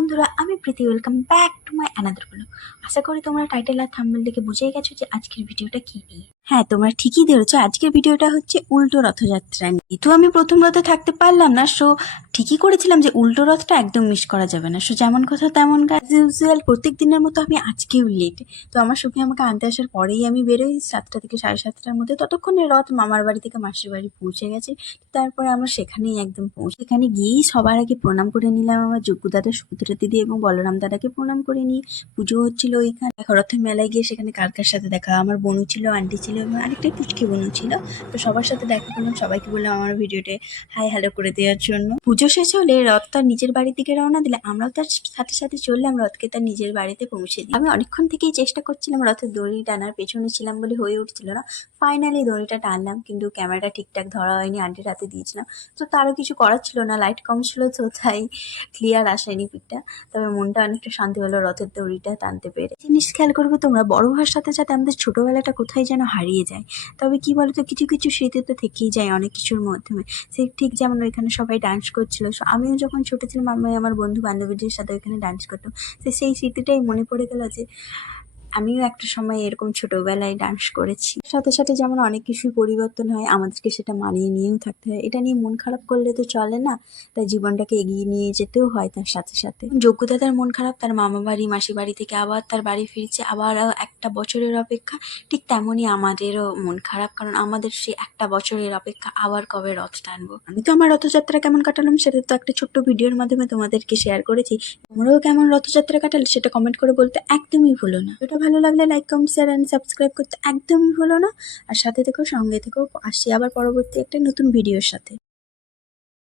বন্ধুরা, আমি Preeti. Welcome back to my another blog. আশা করি তোমরা টাইটেল আর থাম্বনেল দেখে বুঝেই গেছো যে আজকের ভিডিওটা কি নিয়ে। হ্যাঁ, তোমরা ঠিকই ধরেছো, আজকের ভিডিওটা হচ্ছে উল্টো রথযাত্রা নিয়ে। তো আমি প্রথম রথে থাকতে পারলাম না, সো ঠিকই করেছিলাম যে উল্টো রথটা একদম মিস করা যাবে না। সো যেমন কথা তেমন কাজ, ইউজুয়াল প্রত্যেক দিনের মতো আমি আজকেও লেট। তো আমার সখী আমাকে আনতে আসার পরেই আমি বেরোই 7টা থেকে 7:30টার মধ্যে। ততক্ষণে রথ মামার বাড়ি থেকে মাসির বাড়ি পৌঁছে গেছে। তারপরে আমরা সেখানেই একদম সেখানে গিয়েই সবার আগে প্রণাম করে নিলাম আমার যোগ্য দাদা, সুভদ্রা দিদি এবং বলরাম দাদাকে প্রণাম করে নিয়ে পুজো হচ্ছিল ওইখানে। রথের মেলায় গিয়ে সেখানে কার কার সাথে দেখা, আমার বোনও ছিল, আন্টি ছিল এবং আরেকটা পুচকি বোনও ছিল। তো সবার সাথে দেখা করলাম, সবাইকে বললাম আমার ভিডিওতে হাই হ্যালো করে দেওয়ার জন্য। পুজো শেষ হলে রথ তার নিজের বাড়ির দিকে রওনা দিলে আমরাও তার সাথে সাথে চললাম রথকে তার নিজের বাড়িতে পৌঁছে দিই। আমি অনেকক্ষণ থেকেই চেষ্টা করছিলাম রথের দড়ি টানার, পেছনে ছিলাম বলে হয়ে উঠছিল না। ফাইনালি দড়িটা টানলাম, কিন্তু ক্যামেরাটা ঠিকঠাক ধরা হয়নি, আন্টির হাতে দিয়েছিলাম। তো তারও কিছু করার ছিল না, লাইট কম ছিল, তো তাই ক্লিয়ার আসেনি পিকটা। তবে মনটা অনেকটা শান্তি হলো রথের দড়িটা টানতে পেরে। জিনিস খেয়াল করবে তোমরা, বড় হওয়ার সাথে সাথে আমাদের ছোটবেলাটা কোথায় যেন হারিয়ে যায়। তবে কি বলতো, কিছু কিছু স্মৃতি তো থেকেই যায় অনেক কিছুর মাধ্যমে। সে ঠিক যেমন ওইখানে সবাই ডান্স করছিল, সো আমিও যখন ছোট ছিলাম আমি আমার বন্ধু বান্ধবীদের সাথে ওইখানে ডান্স করতাম। তো সেই স্মৃতিটাই মনে পড়ে গেল যে আমিও একটা সময় এরকম ছোটবেলায় ডান্স করেছি। সাথে সাথে যেমন অনেক কিছুই পরিবর্তন হয়, আমাদেরকে সেটা মানিয়ে নিয়েও থাকতে হয়। এটা নিয়ে মন খারাপ করলে তো চলে না, তাই জীবনটাকে এগিয়ে নিয়ে যেতেও হয় তার সাথে সাথে। যোগ্য দাদার মন খারাপ, তার মামা বাড়ি মাসি বাড়ি থেকে আবার তার বাড়ি ফিরছে, আবার একটা বছরের অপেক্ষা। ঠিক তেমনই আমাদেরও মন খারাপ, কারণ আমাদের সেই একটা বছরের অপেক্ষা আবার কবে রথ টানবো। আমি তো আমার রথযাত্রা কেমন কাটালাম সেটা তো একটা ছোট্ট ভিডিওর মাধ্যমে তোমাদেরকে শেয়ার করেছি। তোমরাও কেমন রথযাত্রা কাটালে সেটা কমেন্ট করে বলতে একদমই ভুলো না। এটা ভালো লাগলে like, comment, share and subscribe করতে একদমই ভুলো না। আর সাথে থেকো, সঙ্গে থেকো। আসছি আবার পরবর্তী একটা নতুন ভিডিওর সাথে।